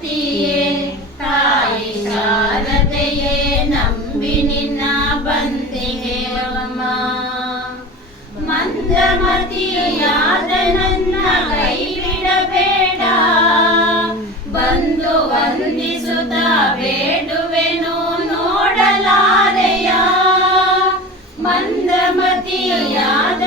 ಶಕ್ತಿಯೇ ತಾಯಿ ಶಾರದೆಯೇ ನಂಬಿ ನಿನ್ನ ಬಂದಿಗೆವಮ್ಮ. ಮಂದಮತಿಯಾದ ನನ್ನ ಕೈ ಬಿಡಬೇಡ, ಬಂದು ವಂದಿಸುತ್ತ ಬೇಡುವೆನು ನೋಡಲಾರೆಯ. ಮಂದಮತಿಯಾದ